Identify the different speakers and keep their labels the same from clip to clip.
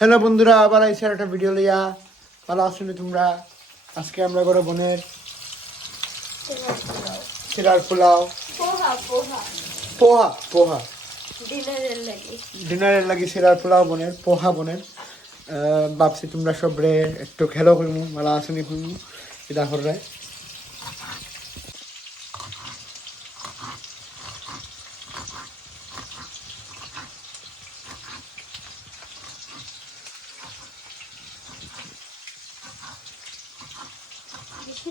Speaker 1: Hello বন্ধুরা আবার আইসি আর একটা ভিডিও লইয়া ভালো আসলে তোমরা? আজকে আমরা করে বোনের চিরার পোলাও।
Speaker 2: পোহা পোহা। ডিনারের লাগে।
Speaker 1: চিরার পোলাও বোনের পোহা বোনের। ভাবছি তোমরা সবরে একটু খেলো করমু ভালো আসনি করমু এটা হরে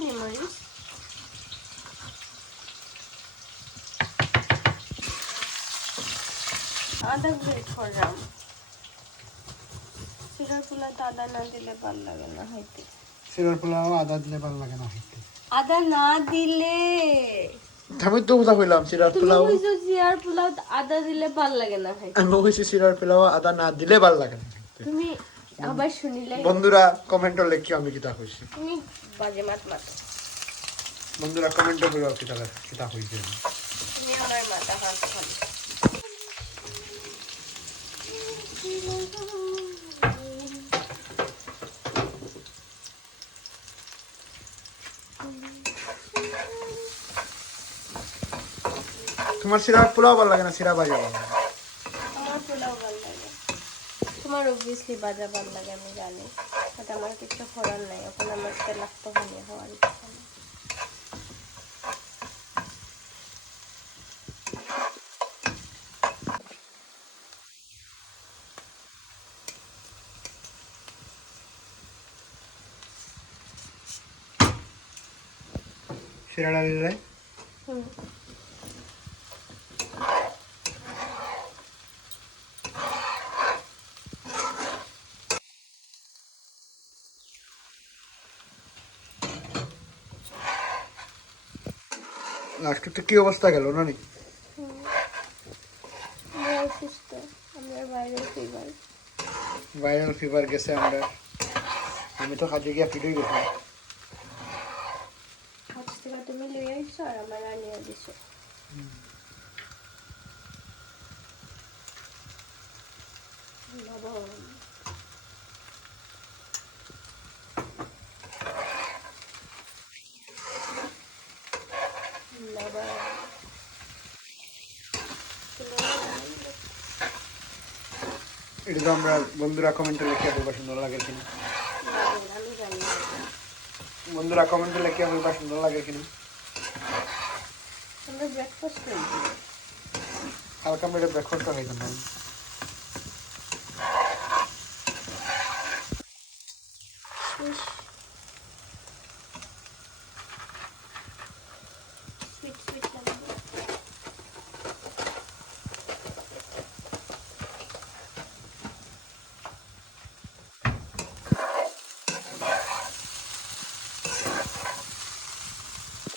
Speaker 2: নেই মরিচ আদা গ্রেট করলাম সিরার পোলাতে আদা না দিলে ভালো লাগে না হইতে।
Speaker 1: পোলাও আদা দিলে ভালো লাগে না হইতে।
Speaker 2: আদা না দিলে।
Speaker 1: আমি তো কথা কইলাম চিরার
Speaker 2: তুমি
Speaker 1: পোলাও
Speaker 2: কইছো জিয়ার পোলাও আদা দিলে ভালো লাগে না হইতে।
Speaker 1: আমি কইছি চিরার পোলাও আদা না দিলে ভালো লাগে না খাইতে।
Speaker 2: তুমি আবার শুনিলে।
Speaker 1: বন্ধুরা কমেন্টও আমি কিতা কইছি
Speaker 2: তুমি বাজে মাত মাত।
Speaker 1: বন্ধুরা কমেন্টও করো কিতা আমি।
Speaker 2: তুমি আমার মাথা হাত খান
Speaker 1: তোমার চিরার পোলাও ভালো লাগে না? চিরা বাজা ভালো লাগে
Speaker 2: আমার পোলাও ভালো লাগে। তোমার অবভিয়াসলি বাজা ভালো লাগে আমি জানি। বাট আমার কিছু করার নাই এখন আমার তেলাক্ত হয়নি হওয়ার ইচ্ছা।
Speaker 1: চিরাটা দিলে
Speaker 2: হুম।
Speaker 1: তো কি অবস্থা গেল না নি
Speaker 2: আমরা অসুস্থ আমরা বাইরে ফিভার
Speaker 1: ভাইরাল ফিভার গেছে আমরা। আমি তো কাজে গিয়া ফিট হয়ে গেছি
Speaker 2: তুমি লয়ে আইছো আর আমার আনিয়ে দিছো বাবা
Speaker 1: এটা তো আমরা বন্ধুরা কমেন্টে লিখিয়া বলবা সুন্দর লাগে কিনা। বন্ধুরা কমেন্টে লিখিয়া বলবা সুন্দর লাগে কিনা। কালকে আমরা এটা ব্রেকফাস্ট খাইতাম না
Speaker 2: ইস সুইট সুইট লাগবে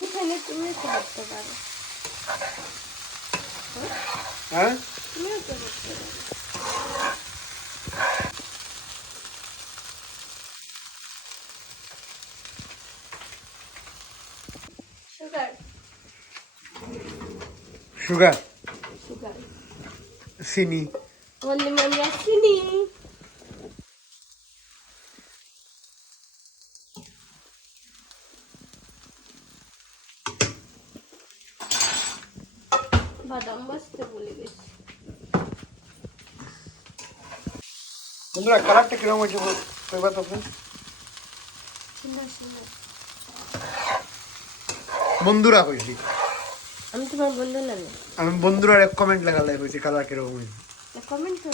Speaker 2: এখানে তুমিও তো করতে পারো
Speaker 1: হ্যাঁ
Speaker 2: তুমিও তো করতে পারো সুগার
Speaker 1: সুগার
Speaker 2: সুগার
Speaker 1: চিনি
Speaker 2: বললি আমরা চিনি বাদাম বাজতে বলে গেছি
Speaker 1: বন্ধুরা কালারটা কীরকম হয়েছে বল- কইবা তো আপনি?
Speaker 2: সুন্দর সুন্দর।
Speaker 1: বন্ধুরা কইছি
Speaker 2: আমি তোমার বন্ধু না
Speaker 1: আমি বন্ধুরা এক কমেন্ট লেখা লাগে কইছি কালার কীরকম হয়েছে।
Speaker 2: কমেন্ট তো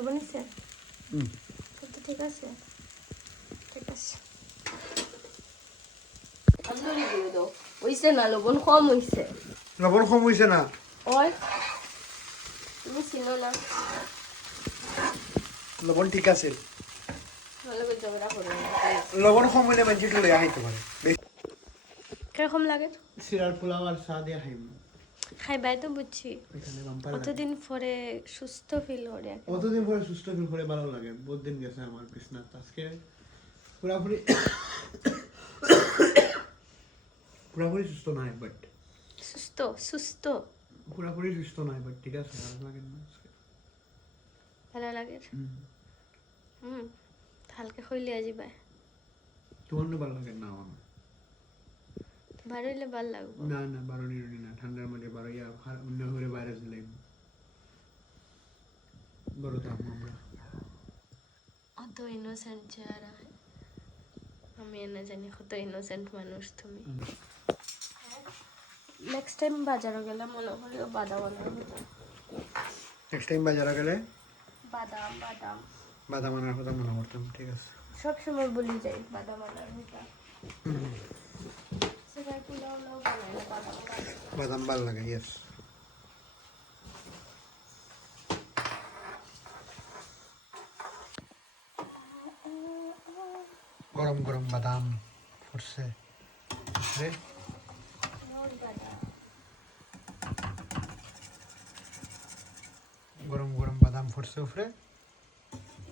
Speaker 1: হুম।
Speaker 2: তো ঠিক আছে। ঠিক আছে। তন্দুরি দিয়ে দাও। হইছে না? লবণ কম হইছে।
Speaker 1: লবণ কম হয়েছে না?
Speaker 2: ওই। তুমি চিনো না।
Speaker 1: লবণ ঠিক আছে। লবণ কম হইলে মানুষ লইয়া খাইতে পারে।
Speaker 2: কীরকম লাগে?
Speaker 1: সিরার পোলাও আর চা দিয়া
Speaker 2: খাইবাই তো বুঝছি। অতদিন পরে সুস্থ ফিল করে
Speaker 1: অতদিন পরে সুস্থ ফিল করে ভালো লাগে। বহুত দিন গেছে আমার বিছনাথ আজকে পুরাপুরি পুরাপুরি সুস্থ নয় বাট
Speaker 2: সুস্থ সুস্থ।
Speaker 1: পুরাপুরি সুস্থ নয় বাট ঠিক আছে ভালো লাগে না
Speaker 2: ভালো লাগে?
Speaker 1: হুম।
Speaker 2: হালকা হইলে যাবাই
Speaker 1: তোমার না ভালো লাগে না আমার?
Speaker 2: বার হইলে ভালো লাগবো।
Speaker 1: না না বারো নিরনি না ঠান্ডার মধ্যে বারো ইয়া অন্য দিলাম বড় দাম আমরা।
Speaker 2: অত ইনোসেন্ট চেহারা। আমি না জানি কত ইনোসেন্ট মানুষ তুমি। নেক্সট টাইম বাজারে গেলে মনে হলেও বাদাম আনার
Speaker 1: নেক্সট টাইম বাজারে গেলে?
Speaker 2: বাদাম বাদাম।
Speaker 1: বাদাম আনার কথা মনে করতাম ঠিক আছে।
Speaker 2: সব সময় বলি যাই বাদাম আনার সবাই পোলাও লাও বানায় না বাদাম বানায়
Speaker 1: বাদাম ভালো লাগে ইয়েস গরম গরম বাদাম ফুটছে রে
Speaker 2: মোর বাদাম
Speaker 1: গরম গরম বাদাম ফুটছে উপরে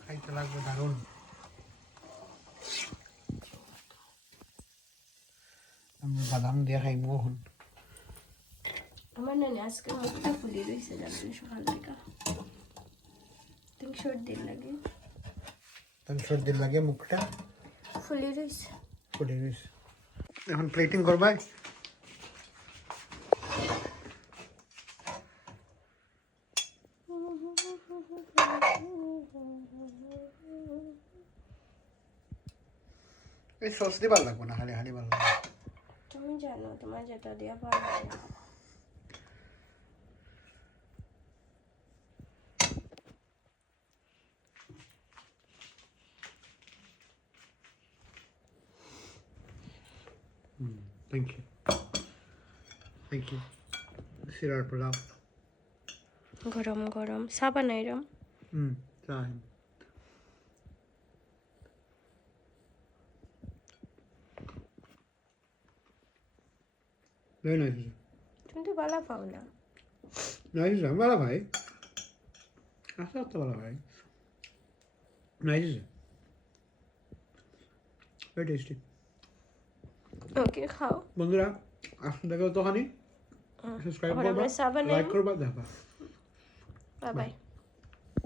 Speaker 1: খাইতে লাগবে দারুণ আমরা বাদাম দিয়ে খাইবো এখন
Speaker 2: আমার নানি আজকে মুখটা ফুলি রয়েছে জানেন সকাল থেকে তুমি লাগে
Speaker 1: তাহলে সর্দির লাগে মুখটা
Speaker 2: ফুলি রয়েছে
Speaker 1: ফুটে গেছে এখন প্লেটিং করবাই এই সস দিয়ে ভালো লাগবে না খালি খালি ভালো লাগবে
Speaker 2: তোমার যেটা দিয়া ভালো
Speaker 1: থ্যাংক ইউ থ্যাংক ইউ সিরার পোলাও
Speaker 2: গরম গরম চা বানাই
Speaker 1: হুম চাই Very nice.
Speaker 2: তুমি ভালো পাও না
Speaker 1: Nice, bala bhai. আচ্ছা তো bala bhai. Nice. Very tasty.
Speaker 2: ওকে খাও
Speaker 1: বন্ধুরা আসুন দেখো তো হানি সাবস্ক্রাইব করবা লাইক করবা দেখবা
Speaker 2: বাই বাই